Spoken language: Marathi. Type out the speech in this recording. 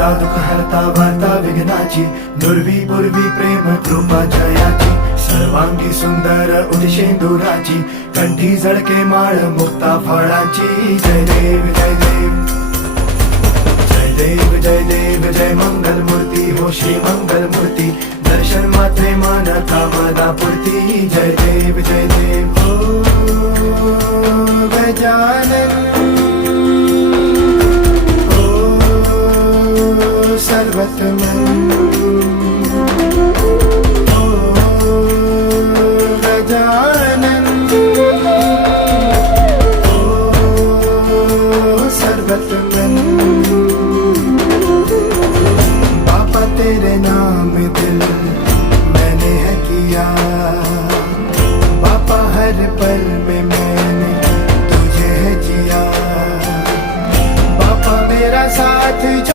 हरता दुःख हरता वार्ता विघ्नाची, दुर्वी पूर्वी प्रेम कृपा जयाची, सर्वांगी सुंदर उदिशेंदुराची, कंठी झळके माळ मुक्ता फळाची. जय देव जय देव जय देव जय देव जय मंगल मूर्ती हो श्री मंगल मूर्ती, दर्शन मात्रे मन कामना पूर्ती. जय देव जय देव ओ गजानन ओ सर्वतमन.